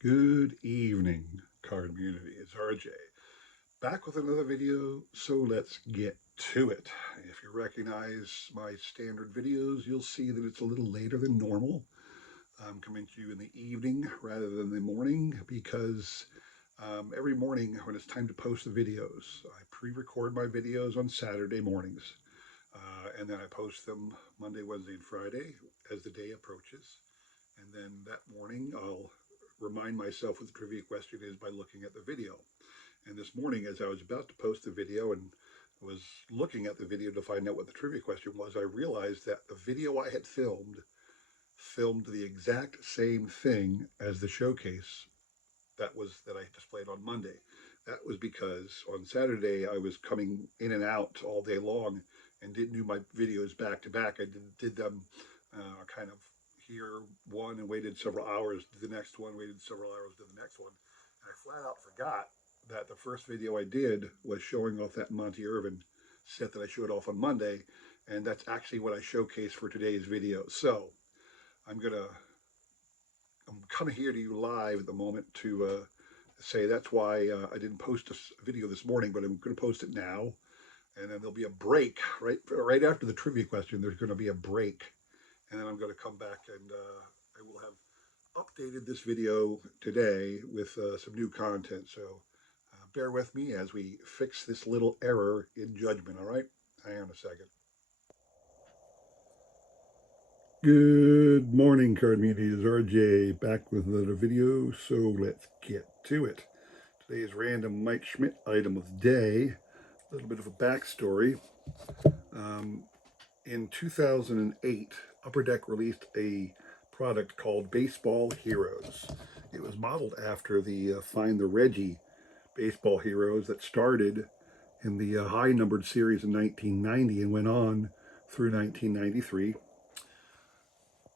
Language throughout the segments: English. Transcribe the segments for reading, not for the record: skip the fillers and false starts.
Good evening, card community. It's RJ back with another video. So let's get to it. If you recognize my standard videos, you'll see that it's a little later than normal. I'm coming to you in the evening rather than the morning because every morning when it's time to post the videos, I pre-record my videos on Saturday mornings, and then I post them Monday, Wednesday, and Friday as the day approaches. And then that morning, I'll remind myself what the trivia question is by looking at the video. And this morning, as I was about to post the video and was looking at the video to find out what the trivia question was, I realized that the video I had filmed the exact same thing as the showcase that I displayed on Monday. That was because on Saturday I was coming in and out all day long and didn't do my videos back to back. I did them kind of here one and waited several hours, did the next one, waited several hours, did the next one. And I flat out forgot that the first video I did was showing off that Monty Irvin set that I showed off on Monday, and that's actually what I showcased for today's video. So I'm coming here to you live at the moment to say that's why I didn't post a video this morning, but I'm going to post it now, and then there'll be a break right after the trivia question. There's going to be a break, and then I'm going to come back and I will have updated this video today with some new content. So bear with me as we fix this little error in judgment. All right, hang on a second. Good morning, card community. It's RJ back with another video, so let's get to it. Today's random Mike Schmidt item of the day, a little bit of a backstory. In 2008, Upper Deck released a product called Baseball Heroes. It was modeled after the Find the Reggie baseball heroes that started in the high numbered series in 1990 and went on through 1993.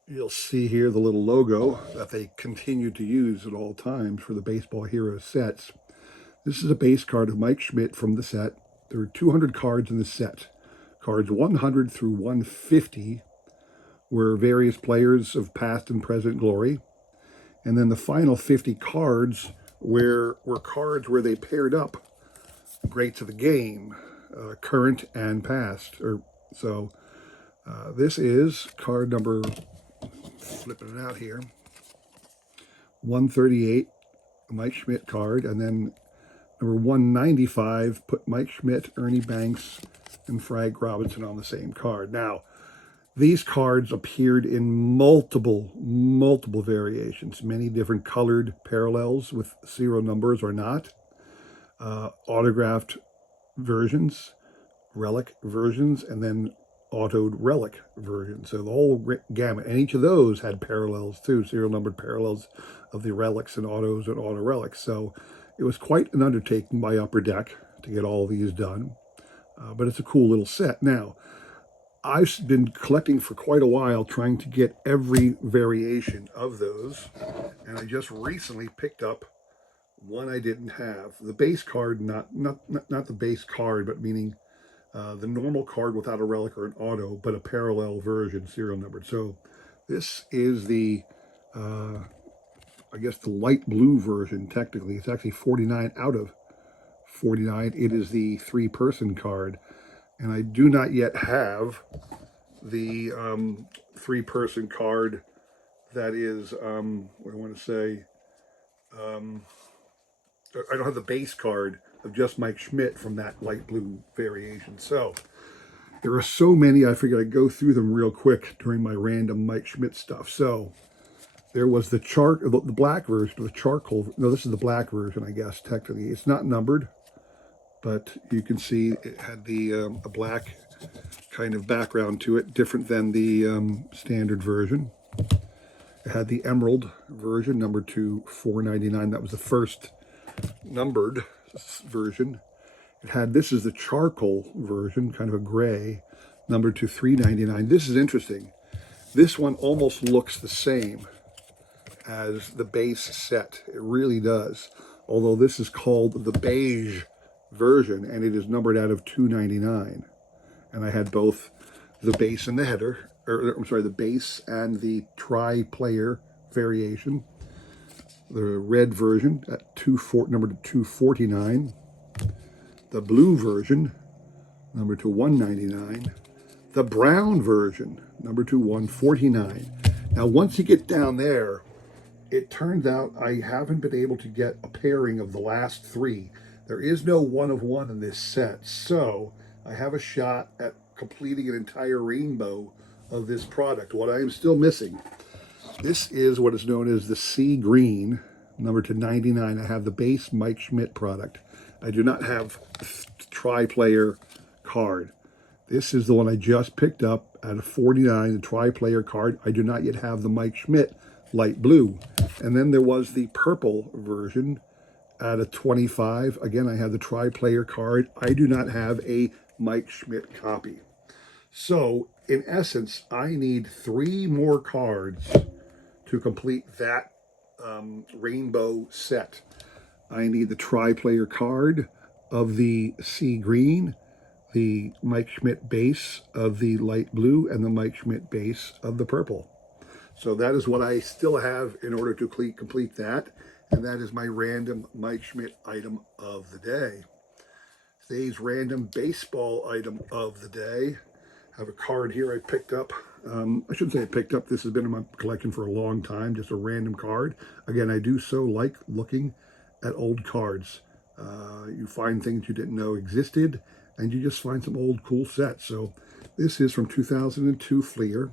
You'll see here the little logo that they continue to use at all times for the Baseball Heroes sets. This is a base card of Mike Schmidt from the set. There are 200 cards in the set. Cards 100 through 150 were various players of past and present glory. And then the final 50 cards were cards where they paired up greats of the game, current and past. This is card number, flipping it out here, 138, Mike Schmidt card, and then number 195, put Mike Schmidt, Ernie Banks, and Frank Robinson on the same card. Now, these cards appeared in multiple variations, many different colored parallels with serial numbers or not, autographed versions, relic versions, and then autoed relic versions. So the whole gamut. And each of those had parallels too, serial numbered parallels of the relics and autos and auto relics. So it was quite an undertaking by Upper Deck to get all of these done. But it's a cool little set. Now, I've been collecting for quite a while, trying to get every variation of those. And I just recently picked up one I didn't have. The base card, not the base card, but meaning the normal card without a relic or an auto, but a parallel version, serial numbered. So this is the, I guess the light blue version, technically. It's actually 49 out of 49. It is the three-person card. And I do not yet have the three-person card that is, what do I want to say? I don't have the base card of just Mike Schmidt from that light blue variation. So there are so many, I figured I'd go through them real quick during my random Mike Schmidt stuff. So there was the black version, the charcoal. No, this is the black version, I guess, technically. It's not numbered, but you can see it had the a black kind of background to it, different than the standard version. It had the emerald version, numbered to 499. That was the first numbered version. It had, this is the charcoal version, kind of a gray, numbered to 399. This is interesting. This one almost looks the same as the base set. It really does. Although this is called the beige version, and it is numbered out of 299. And I had both the base and the header, or I'm sorry, the base and the tri-player variation. the red version at number to 249, the blue version number to 199, the brown version number to 149. Now, once you get down there, it turns out I haven't been able to get a pairing of the last three. There is no one of one in this set, so I have a shot at completing an entire rainbow of this product. What I am still missing, this is what is known as the sea green, number to 99. I have the base Mike Schmidt product. I do not have tri-player card. This is the one I just picked up at a 49, the tri-player card. I do not yet have the Mike Schmidt light blue. And then there was the purple version at a 25. Again, I have the tri-player card. I do not have a Mike Schmidt copy. So, in essence, I need 3 more cards to complete that rainbow set. I need the tri-player card of the sea green, the Mike Schmidt base of the light blue, and the Mike Schmidt base of the purple. So that is what I still have in order to complete that. And that is my random Mike Schmidt item of the day. Today's random baseball item of the day. I have a card here I picked up. I shouldn't say I picked up. This has been in my collection for a long time, just a random card. Again, I do so like looking at old cards. You find things you didn't know existed, and you just find some old cool sets. So this is from 2002 Fleer.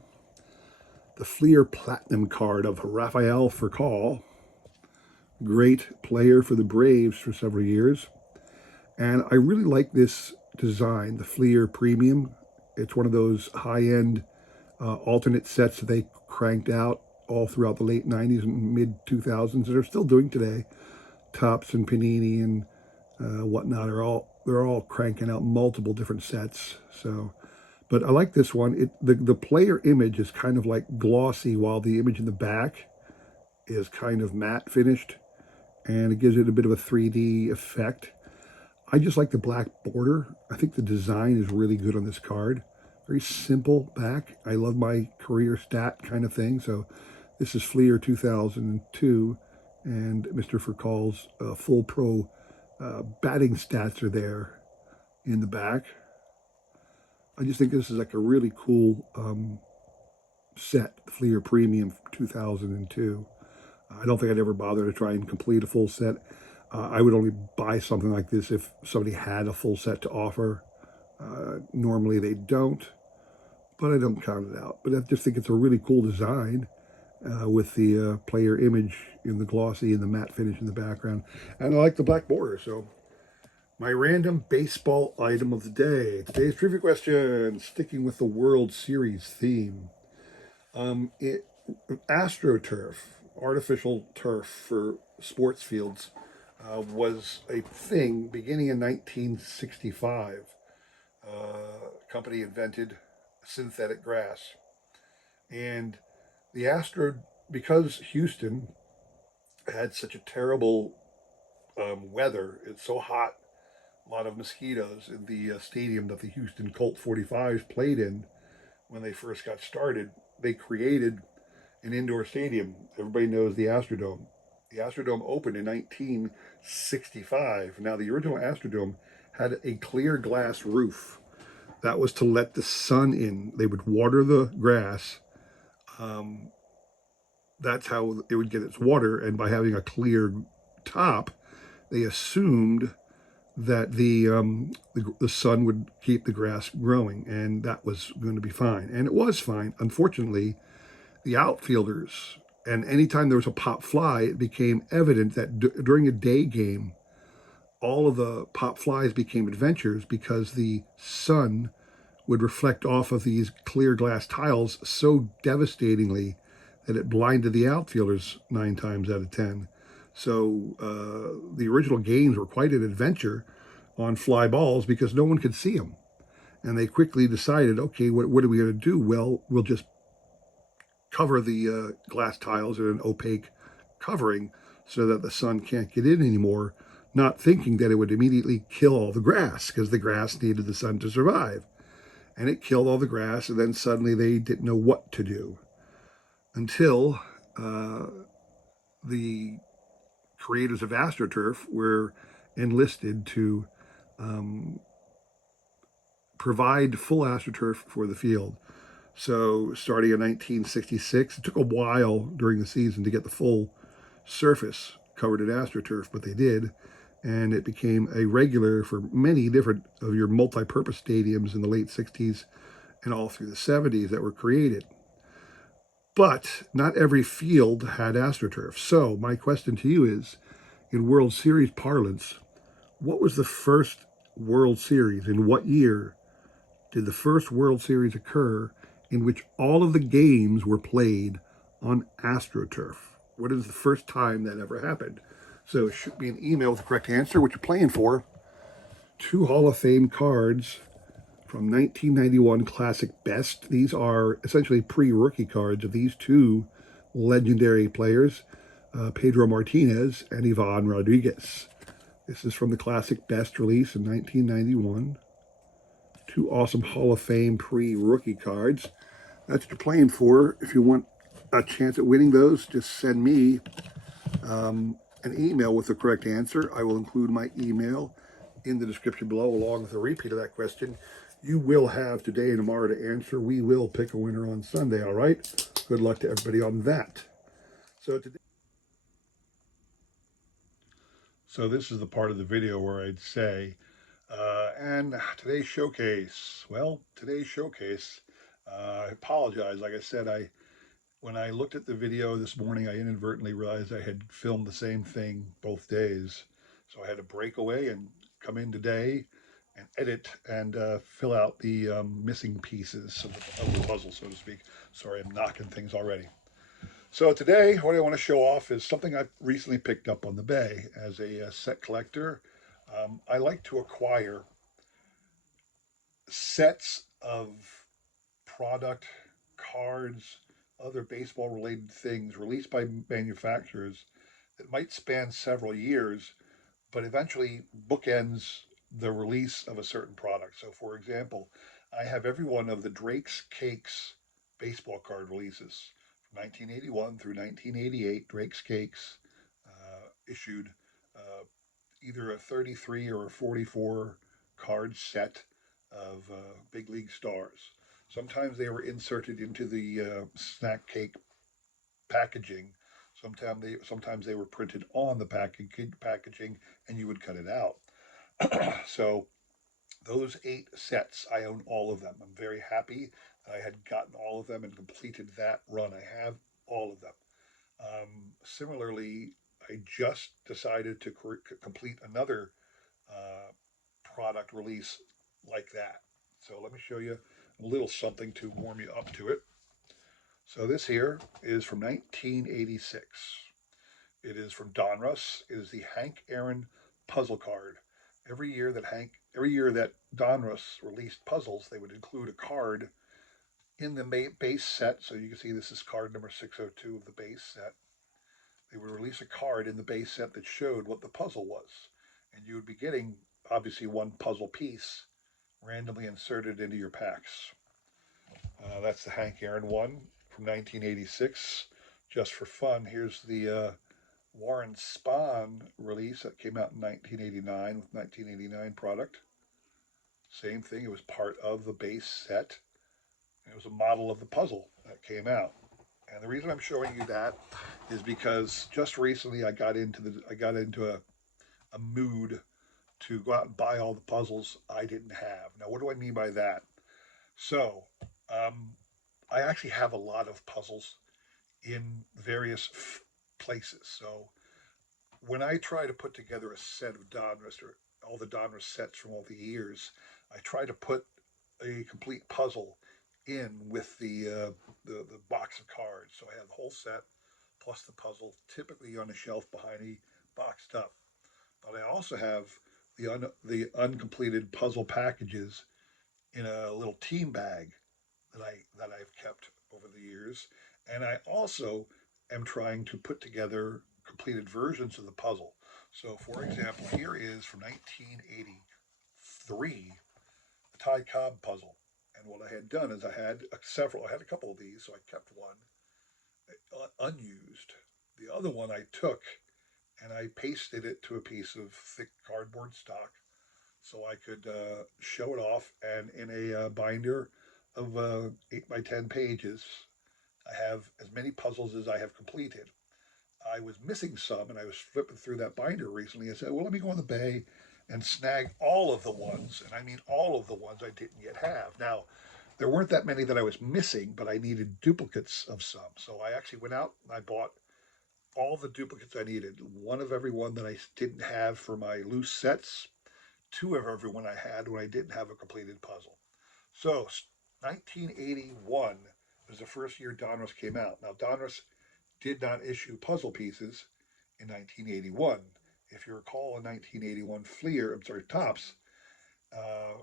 The Fleer Platinum card of Rafael Furcal. Great player for the Braves for several years. And I really like this design, the Fleer Premium. It's one of those high-end alternate sets that they cranked out all throughout the late 90s and mid-2000s that are still doing today. Topps and Panini and whatnot they're all cranking out multiple different sets. So, but I like this one. The player image is kind of like glossy, while the image in the back is kind of matte finished, and it gives it a bit of a 3D effect. I just like the black border. I think the design is really good on this card. Very simple back. I love my career stat kind of thing. So this is Fleer 2002, and Mr. Furcal's full pro batting stats are there in the back. I just think this is like a really cool set, Fleer Premium 2002. I don't think I'd ever bother to try and complete a full set. I would only buy something like this if somebody had a full set to offer. Normally they don't, but I don't count it out. But I just think it's a really cool design with the player image in the glossy and the matte finish in the background. And I like the black border. So my random baseball item of the day. Today's trivia question, sticking with the World Series theme. AstroTurf, artificial turf for sports fields, was a thing beginning in 1965. Company invented synthetic grass. And because Houston had such a terrible weather, it's so hot, a lot of mosquitoes in the stadium that the Houston Colt 45s played in when they first got started, they created an indoor stadium. Everybody knows the Astrodome. The Astrodome opened in 1965. Now, the original Astrodome had a clear glass roof. That was to let the sun in. They would water the grass. That's how it would get its water. And by having a clear top, they assumed that the sun would keep the grass growing, and that was going to be fine. And it was fine. Unfortunately, the outfielders, and anytime there was a pop fly, it became evident that during a day game, all of the pop flies became adventures because the sun would reflect off of these clear glass tiles so devastatingly that it blinded the outfielders 9 times out of 10. So the original games were quite an adventure on fly balls because no one could see them. And they quickly decided, okay, what are we going to do? Well, we'll just cover the glass tiles in an opaque covering so that the sun can't get in anymore, not thinking that it would immediately kill all the grass because the grass needed the sun to survive. And it killed all the grass, and then suddenly they didn't know what to do until the creators of AstroTurf were enlisted to um, provide full AstroTurf for the field. So starting in 1966, it took a while during the season to get the full surface covered in AstroTurf, but they did. And it became a regular for many different of your multi-purpose stadiums in the late 60s and all through the 70s that were created. But not every field had AstroTurf. So my question to you is, in World Series parlance, what was the first World Series? In what year did the first World Series occur in which all of the games were played on AstroTurf? What is the first time that ever happened? So shoot me an email with the correct answer, what you're playing for. 2 Hall of Fame cards from 1991 Classic Best. These are essentially pre-rookie cards of these 2 legendary players, Pedro Martinez and Ivan Rodriguez. This is from the Classic Best release in 1991. 2 awesome Hall of Fame pre-rookie cards. That's what you're playing for. If you want a chance at winning those, just send me an email with the correct answer. I will include my email in the description below along with a repeat of that question. You will have today and tomorrow to answer. We will pick a winner on Sunday, all right? Good luck to everybody on that. So this is the part of the video where I'd say, and today's showcase. Well, today's showcase, I apologize. Like I said, when I looked at the video this morning, I inadvertently realized I had filmed the same thing both days. So I had to break away and come in today and edit and fill out the missing pieces of the puzzle, so to speak. Sorry, I'm knocking things already. So today, what I want to show off is something I recently picked up on the Bay as a set collector. I like to acquire sets of product, cards, other baseball related things released by manufacturers that might span several years, but eventually bookends the release of a certain product. So, for example, I have every one of the Drake's Cakes baseball card releases from 1981 through 1988. Drake's Cakes issued either a 33 or a 44 card set of big league stars. Sometimes they were inserted into the snack cake packaging. Sometimes they were printed on the packaging, and you would cut it out. So those 8 sets, I own all of them. I'm very happy that I had gotten all of them and completed that run. I have all of them. Similarly, I just decided to complete another uh, product release like that. So let me show you a little something to warm you up to it. So this here is from 1986. It is from Donruss. It is the Hank Aaron puzzle card. Every year that Donruss released puzzles, they would include a card in the base set. So you can see this is card number 602 of the base set. They would release a card in the base set that showed what the puzzle was. And you would be getting, obviously, one puzzle piece randomly inserted into your packs. That's the Hank Aaron one from 1986. Just for fun, here's the Warren Spahn release that came out in 1989 with 1989 product. Same thing, it was part of the base set. It was a model of the puzzle that came out. And the reason I'm showing you that is because just recently I got into a mood to go out and buy all the puzzles I didn't have. Now, what do I mean by that? So, I actually have a lot of puzzles in various places. So, when I try to put together a set of Donruss or all the Donruss sets from all the years, I try to put a complete puzzle in with the box of cards. So I have the whole set plus the puzzle, typically on a shelf behind me, boxed up. But I also have the uncompleted puzzle packages in a little team bag that I've kept over the years, and I also am trying to put together completed versions of the puzzle. So, for example, here is from 1983, the Ty Cobb puzzle. And what I had done is I had a couple of these, so I kept one unused. The other one I took and I pasted it to a piece of thick cardboard stock so I could show it off. And in a binder of 8 by 10 pages, I have as many puzzles as I have completed. I was missing some, and I was flipping through that binder recently. I said, well, let me go on the bay and snag all of the ones, and I mean all of the ones I didn't yet have. Now, there weren't that many that I was missing, but I needed duplicates of some. So I actually went out and I bought all the duplicates I needed. One of every one that I didn't have for my loose sets, two of every one I had when I didn't have a completed puzzle. So 1981 was the first year Donruss came out. Now, Donruss did not issue puzzle pieces in 1981. If you recall, in 1981, Topps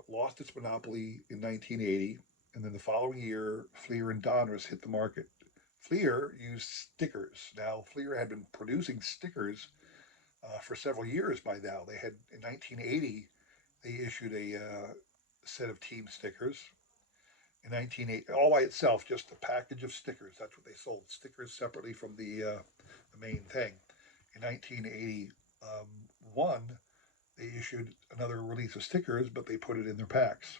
lost its monopoly in 1980, and then the following year, Fleer and Donruss hit the market. Fleer used stickers. Now, Fleer had been producing stickers for several years by now. They had, in 1980, they issued a set of team stickers. In 1980, all by itself, just a package of stickers. That's what they sold. Stickers separately from the main thing. In 1981, they issued another release of stickers, but they put it in their packs.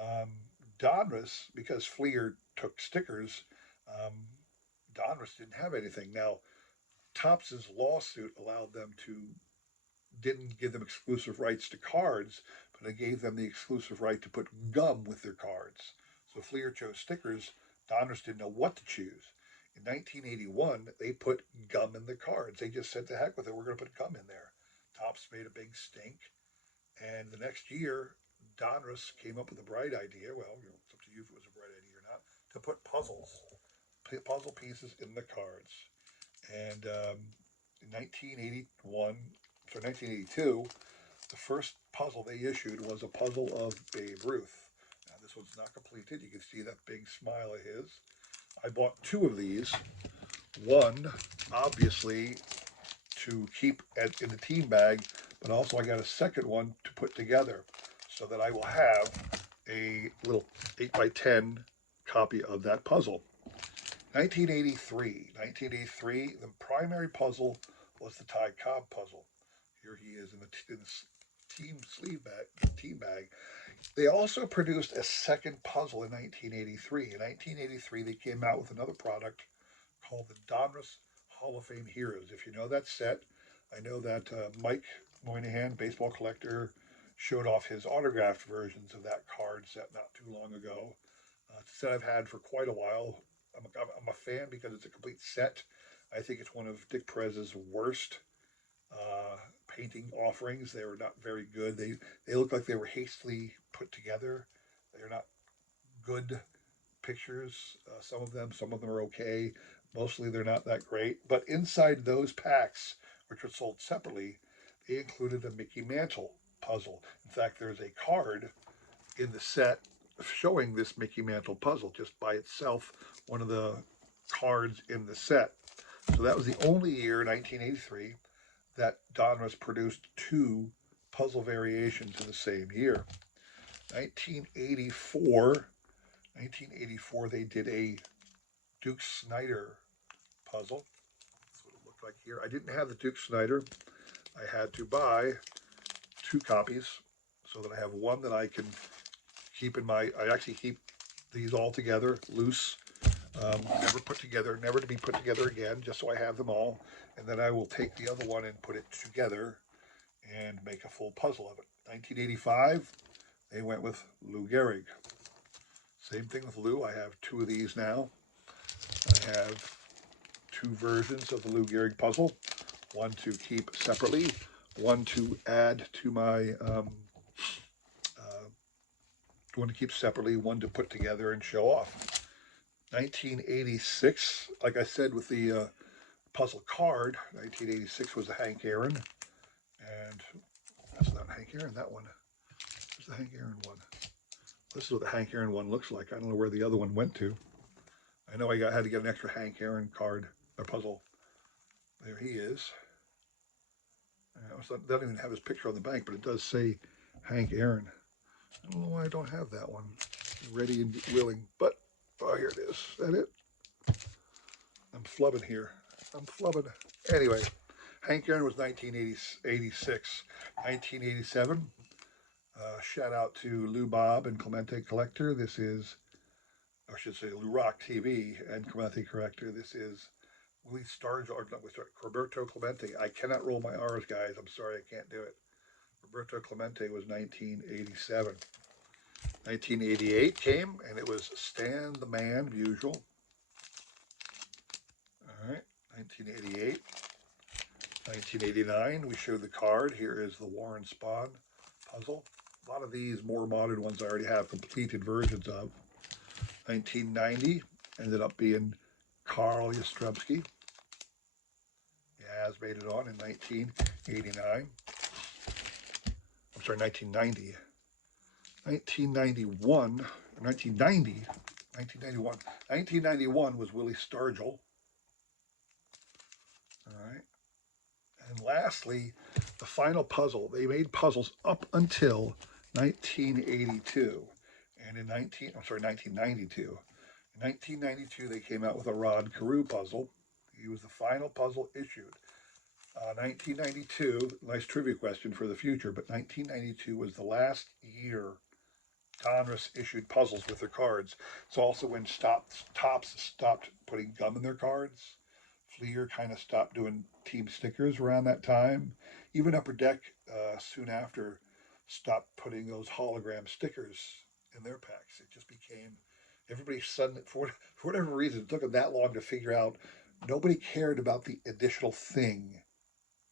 Um, Donruss, because Fleer took stickers, um, Donruss didn't have anything. Now, Topps's lawsuit allowed them to didn't give them exclusive rights to cards, but it gave them the exclusive right to put gum with their cards. So Fleer chose stickers. Donruss didn't know what to choose. In 1981, they put gum in the cards. They just said, to heck with it, we're going to put gum in there. Topps made a big stink. And the next year, Donruss came up with a bright idea. Well, it's up to you if it was a bright idea or not, to put puzzle pieces in the cards. And in 1982, the first puzzle they issued was a puzzle of Babe Ruth. Now, this one's not completed. You can see that big smile of his. I bought two of these. One, obviously, to keep in the team bag, but also I got a second one to put together so that I will have a little 8 by 10 copy of that puzzle. 1983, the primary puzzle was the Ty Cobb puzzle. Here he is in the team bag. They also produced a second puzzle in 1983. In 1983, they came out with another product called the Donruss Hall of Fame Heroes. If you know that set, I know that Mike Moynihan, baseball collector, showed off his autographed versions of that card set not too long ago. It's a set I've had for quite a while. I'm a fan because it's a complete set. I think it's one of Dick Perez's worst painting offerings. They were not very good. They look like they were hastily put together. They're not good pictures. Some of them are okay. Mostly they're not that great. But inside those packs, which were sold separately, they included a Mickey Mantle puzzle. In fact, there's a card in the set showing this Mickey Mantle puzzle just by itself, one of the cards in the set. So that was the only year, 1983, that Donruss produced two puzzle variations in the same year. 1984, they did a Duke Snider puzzle. That's what it looked like here. I didn't have the Duke Snider. I had to buy two copies so that I have one that I can keep in my, I actually keep these all together, loose, never put together, never to be put together again, just so I have them all. And then I will take the other one and put it together and make a full puzzle of it. 1985, they went with Lou Gehrig. Same thing with Lou. I have two of these now. I have two versions of the Lou Gehrig puzzle, one to keep separately, one to add to my, one to keep separately, one to put together and show off. 1986, like I said with the puzzle card, 1986 was the Hank Aaron, and that's not Hank Aaron, that one. Where's the Hank Aaron one? This is what the Hank Aaron one looks like. I don't know where the other one went to. I know I had to get an extra Hank Aaron card, or puzzle. There he is. It doesn't even have his picture on the back, but it does say Hank Aaron. I don't know why I don't have that one ready and willing, but oh, here it is. Is that it? I'm flubbing here. I'm flubbing. Anyway, Hank Aaron was 1986. 1987. Shout out to Lou Bob and Clemente Collector. This is, or I should say, Lou Rock TV and Clemente Collector. This is Willie Stargell, or not Willie Stargell, Roberto Clemente. I cannot roll my R's, guys. I'm sorry, I can't do it. Roberto Clemente was 1987. 1988 came, and it was Stan the Man, usual. All right, 1988. 1989, we showed the card. Here is the Warren Spahn puzzle. A lot of these more modern ones I already have completed versions of. 1990 ended up being Carl Yastrzemski. He has made it on in 1989. I'm sorry, 1990. 1991, 1990, 1991. 1991 was Willie Stargell. All right. And lastly, the final puzzle. They made puzzles up until 1982. And in 1992. In 1992, they came out with a Rod Carew puzzle. He was the final puzzle issued. 1992, nice trivia question for the future, but 1992 was the last year Donruss issued puzzles with their cards. It's also when Topps stopped putting gum in their cards. Fleer kind of stopped doing team stickers around that time. Even Upper Deck, soon after, stopped putting those hologram stickers in their packs. It just became, everybody suddenly, for whatever reason, it took them that long to figure out, nobody cared about the additional thing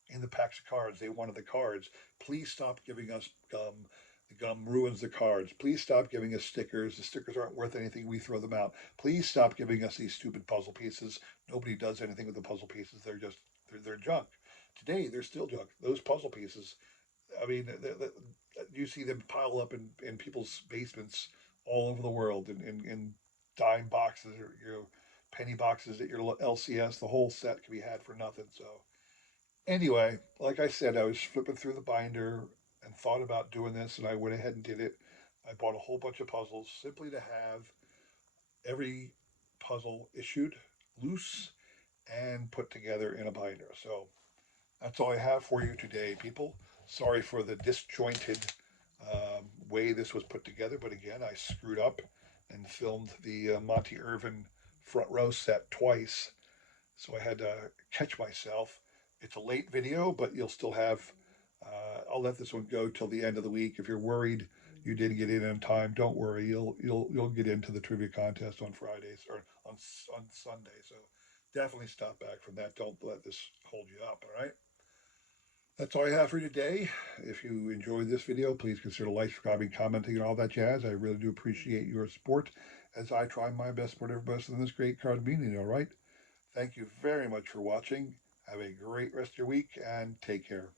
in the packs of cards. They wanted the cards. Please stop giving us gum. The gum ruins the cards. Please stop giving us stickers. The stickers aren't worth anything. We throw them out. Please stop giving us these stupid puzzle pieces. Nobody does anything with the puzzle pieces. They're junk. Today, they're still junk. Those puzzle pieces, I mean, you see them pile up in people's basements all over the world in dime boxes or penny boxes at your LCS. The whole set can be had for nothing. So anyway, like I said, I was flipping through the binder and thought about doing this, and I went ahead and did it. I bought a whole bunch of puzzles simply to have every puzzle issued loose and put together in a binder. So that's all I have for you today, people. Sorry for the disjointed way this was put together, but again, I screwed up and filmed the Monty Irvin front row set twice, so I had to catch myself. It's a late video, but you'll still have. I'll let this one go till the end of the week. If you're worried you didn't get in time, don't worry. You'll get into the trivia contest on Fridays or on Sunday. So definitely stop back from that. Don't let this hold you up. All right. That's all I have for you today. If you enjoyed this video, please consider liking, subscribing, commenting, and all that jazz. I really do appreciate your support as I try my best to put everybody else in this great card community. All right. Thank you very much for watching. Have a great rest of your week and take care.